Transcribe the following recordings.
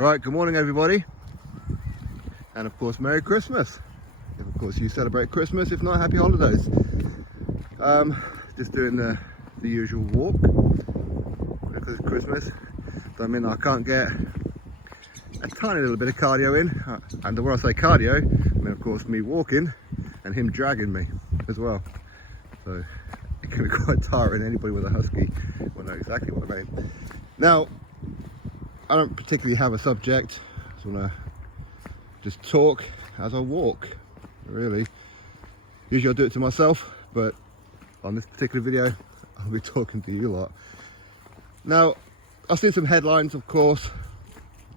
Right, good morning everybody, and of course Merry Christmas. If of course you celebrate Christmas, if not, happy holidays. Just doing the usual walk because it's Christmas. So I mean, I can't get a tiny little bit of cardio in, and when I say cardio, I mean of course me walking and him dragging me as well. So it can be quite tiring. Anybody with a husky will know exactly what I mean. Now, I don't particularly have a subject. I just want to just talk as I walk, really. Usually I'll do it to myself, but on this particular video, I'll be talking to you lot. Now, I've seen some headlines, of course.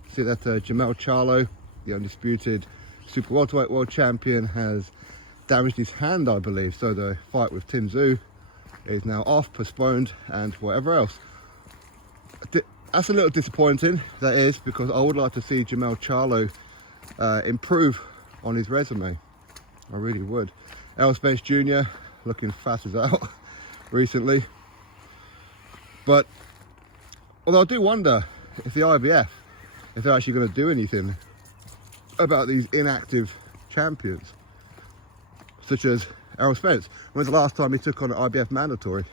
See that Jermell Charlo, the undisputed super welterweight world champion, has damaged his hand, I believe. So the fight with Tim Tszyu is now off, postponed, and whatever else. That's a little disappointing, that is, because I would like to see Jermell Charlo improve on his resume. I really would. Errol Spence Jr. looking fat as out recently. But although I do wonder if the IBF, if they're actually going to do anything about these inactive champions, such as Errol Spence. When's the last time he took on an IBF mandatory?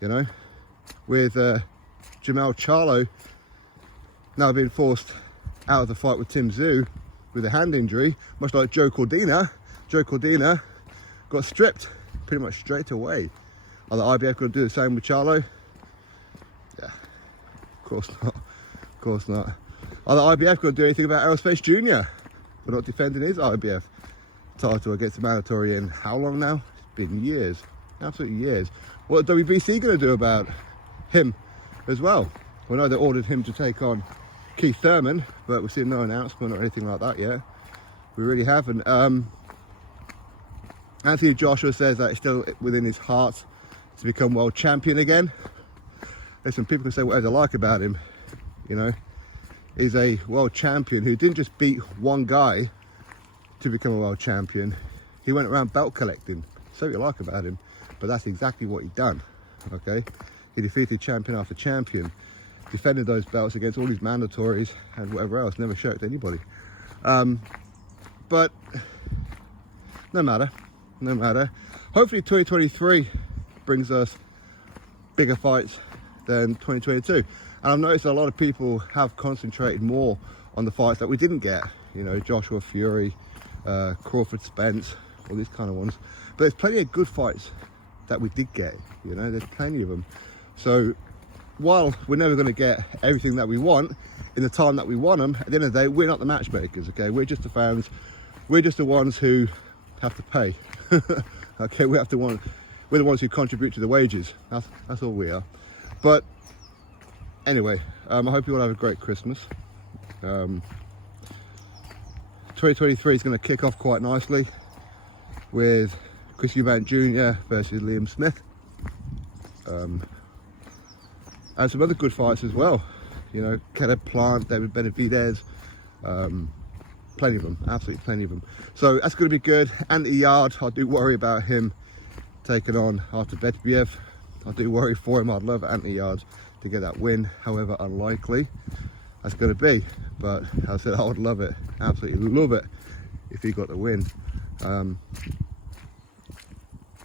You know, with Jermell Charlo now being forced out of the fight with Tim Tszyu with a hand injury, much like Joe Cordina. Joe Cordina got stripped pretty much straight away. Are the IBF going to do the same with Charlo? Yeah, of course not. Of course not. Are the IBF going to do anything about Errol Spence Jr. for not defending his IBF title against the mandatory in how long now? It's been years, absolutely years. What are WBC going to do about him as well? We know they ordered him to take on Keith Thurman, but we've seen no announcement or anything like that yet. We really haven't. Anthony Joshua says that it's still within his heart to become world champion again. Listen, people can say whatever they like about him, you know. He's a world champion who didn't just beat one guy to become a world champion. He went around belt collecting. Say what you like about him, but that's exactly what he done, okay? He defeated champion after champion, defended those belts against all these mandatories and whatever else, never shirked anybody. But no matter. Hopefully 2023 brings us bigger fights than 2022. And I've noticed that a lot of people have concentrated more on the fights that we didn't get. You know, Joshua Fury, Crawford Spence, all these kind of ones. But there's plenty of good fights that we did get, you know, there's plenty of them. So while we're never going to get everything that we want in the time that we want them, at the end of the day, we're not the matchmakers, okay? We're just the fans. We're just the ones who have to pay. Okay, we're the ones who contribute to the wages. That's all we are. But anyway, I hope you all have a great Christmas. 2023 is going to kick off quite nicely with Chris Eubank Jr. versus Liam Smith. And some other good fights as well. You know, Caleb Plant, David Benavidez, plenty of them, absolutely plenty of them. So that's going to be good. Anthony Yarde, I do worry about him taking on Artur Beterbiev. I do worry for him. I'd love Anthony Yarde to get that win, however unlikely that's going to be. But as I said, I would love it, absolutely love it, if he got the win.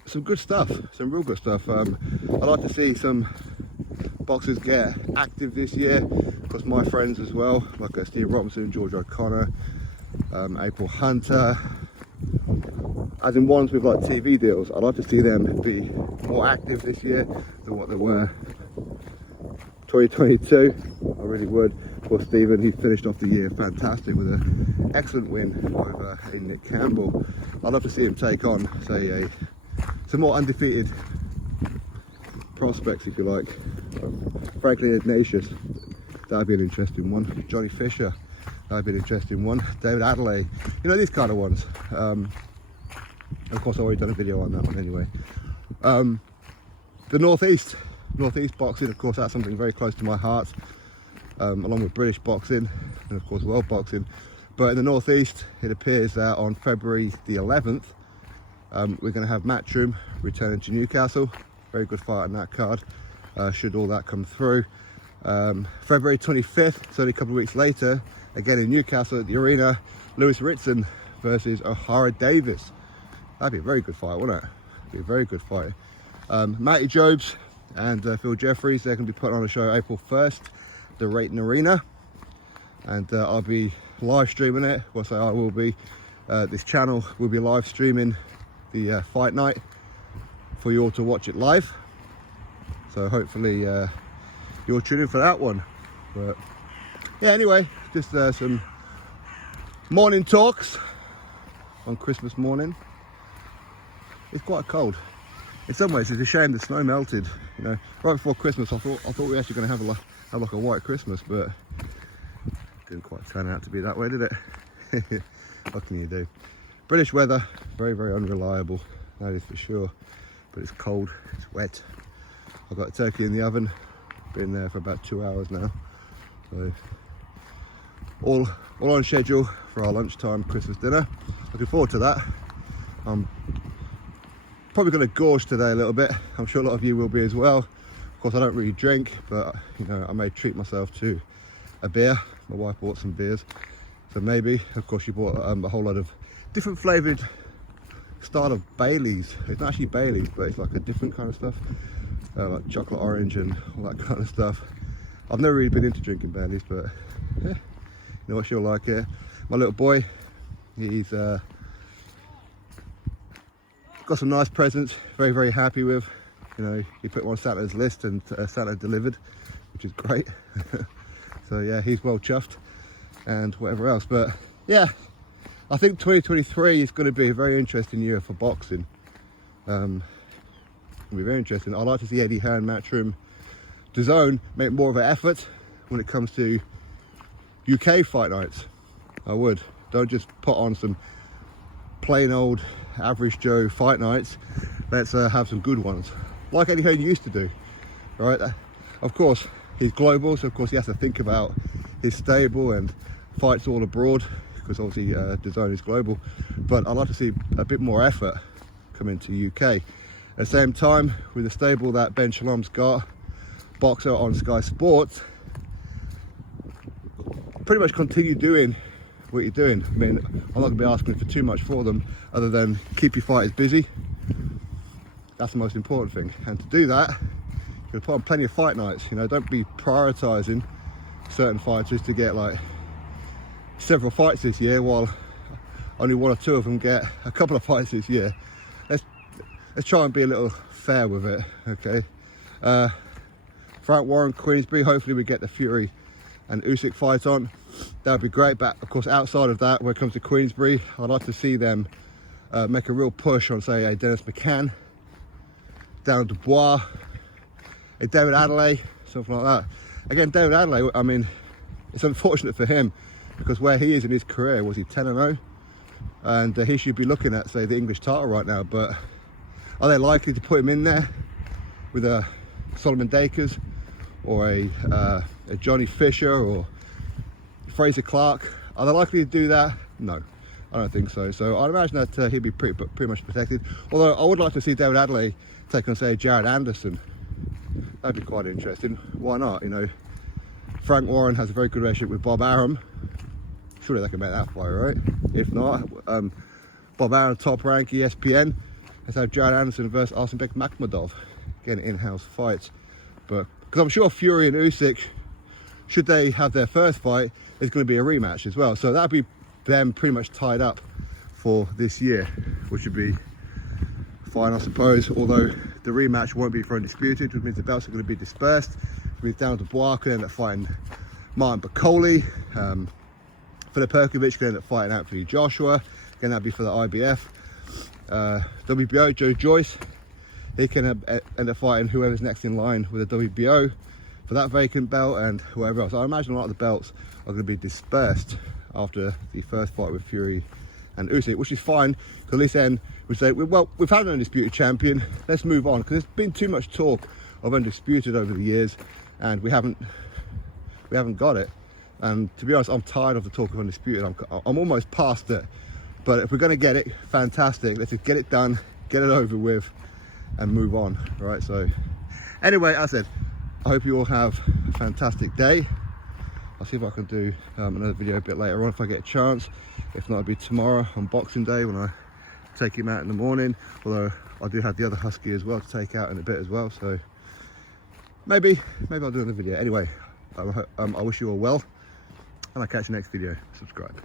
Some good stuff, some real good stuff. I'd like to see some boxers get active this year. Of course, my friends as well, like Steve Robinson, George O'Connor, April Hunter, as in ones with like TV deals. I'd like to see them be more active this year than what they were 2022. I really would. Of course, Stephen, he finished off the year fantastic with an excellent win over Nick Campbell. I'd love to see him take on, say, some more undefeated prospects, if you like. Franklin Ignatius, that'd be an interesting one. Johnny Fisher, that'd be an interesting one. David Adelaide, you know, these kind of ones. Of course, I've already done a video on that one anyway. The Northeast boxing, of course, that's something very close to my heart, along with British boxing and of course world boxing. But in the Northeast, it appears that on February the 11th, we're going to have Matchroom returning to Newcastle. Very good fight on that card, should all that come through. February 25th, so only a couple of weeks later, again in Newcastle at the Arena, Lewis Ritson versus Ohara Davis. That'd be a very good fight, wouldn't it? Be a very good fight. Matty Jobs and Phil Jeffries, they're going to be putting on a show April 1st, the Rayton Arena, and I'll be live streaming it. Well, so I will be. This channel will be live streaming the fight night for you all to watch it live. So hopefully you'll tune in for that one. But yeah, anyway, just some morning talks on Christmas morning. It's quite cold. In some ways, it's a shame the snow melted. You know, right before Christmas, I thought we were actually going to have like a white Christmas, but it didn't quite turn out to be that way, did it? What can you do? British weather, very, very unreliable. That is for sure. But it's cold. It's wet. I've got a turkey in the oven. Been there for about 2 hours now. So all on schedule for our lunchtime Christmas dinner. Looking forward to that. I'm probably going to gorge today a little bit. I'm sure a lot of you will be as well. Of course, I don't really drink, but you know, I may treat myself to a beer. My wife bought some beers, so maybe. Of course, she bought a whole lot of different flavoured style of Baileys. It's not actually Baileys, but it's like a different kind of stuff, like chocolate orange and all that kind of stuff. I've never really been into drinking Baileys, but yeah, you know what, she'll like it. My little boy, he's got some nice presents, very, very happy with. You know, he put one on Santa's list and Santa delivered, which is great. So yeah, he's well chuffed and whatever else. But yeah, I think 2023 is going to be a very interesting year for boxing. It'll be very interesting. I'd like to see Eddie Hearn, Matchroom, DAZN make more of an effort when it comes to UK fight nights. I would. Don't just put on some plain old average Joe fight nights. Let's have some good ones, like Eddie Hearn used to do, right? Of course, he's global, so of course he has to think about his stable and fights all abroad, because obviously DAZN is global. But I'd like to see a bit more effort come into UK. At the same time, with the stable that Ben Shalom's got, Boxer on Sky Sports, pretty much continue doing what you're doing. I mean, I'm not going to be asking for too much for them, other than keep your fighters busy. That's the most important thing. And to do that, you've got to put on plenty of fight nights. You know, don't be prioritising certain fighters to get like several fights this year, while only one or two of them get a couple of fights this year. Let's try and be a little fair with it, okay? Frank Warren, Queensberry, hopefully we get the Fury and Usyk fight on. That would be great, but of course outside of that, when it comes to Queensberry, I'd like to see them make a real push on, say, a Dennis McCann, Darren Dubois, a David Adelaide, something like that. Again, David Adelaide, I mean, it's unfortunate for him, because where he is in his career, was he 10-0? And he should be looking at, say, the English title right now, but are they likely to put him in there with a Solomon Dakers or a Johnny Fisher or Fraser Clark? Are they likely to do that? No, I don't think so. So I'd imagine that he'd be pretty much protected. Although I would like to see David Adelaide take on, say, Jared Anderson. That'd be quite interesting. Why not? You know, Frank Warren has a very good relationship with Bob Arum. Surely they can make that fight, right? If not, Bob Arum, Top Rank, ESPN. Let's have Jared Anderson versus Arsenbek Makhmudov. Again, in-house fights. But because I'm sure Fury and Usyk, should they have their first fight, is going to be a rematch as well. So that'd be them pretty much tied up for this year, which would be fine, I suppose. Although the rematch won't be for Undisputed, which means the belts are going to be dispersed. With Darren Dubois could end up fighting Martin Bakole. Filip Perkovic could end up fighting Anthony Joshua. Again, that'd be for the IBF. WBO, Joe Joyce, he can end up fighting whoever's next in line with the WBO for that vacant belt, and whoever else. I imagine a lot of the belts are going to be dispersed after the first fight with Fury and Usyk, which is fine, because at least then we say, well, we've had an Undisputed champion, let's move on, because there's been too much talk of Undisputed over the years, and we haven't got it. And to be honest, I'm tired of the talk of Undisputed. I'm almost past it. But if we're going to get it, fantastic. Let's just get it done, get it over with, and move on, right? So anyway, as I said, I hope you all have a fantastic day. I'll see if I can do another video a bit later on if I get a chance. If not, it'll be tomorrow on Boxing Day when I take him out in the morning. Although I do have the other husky as well to take out in a bit as well. So maybe I'll do another video. Anyway, I wish you all well, and I'll catch you next video. Subscribe.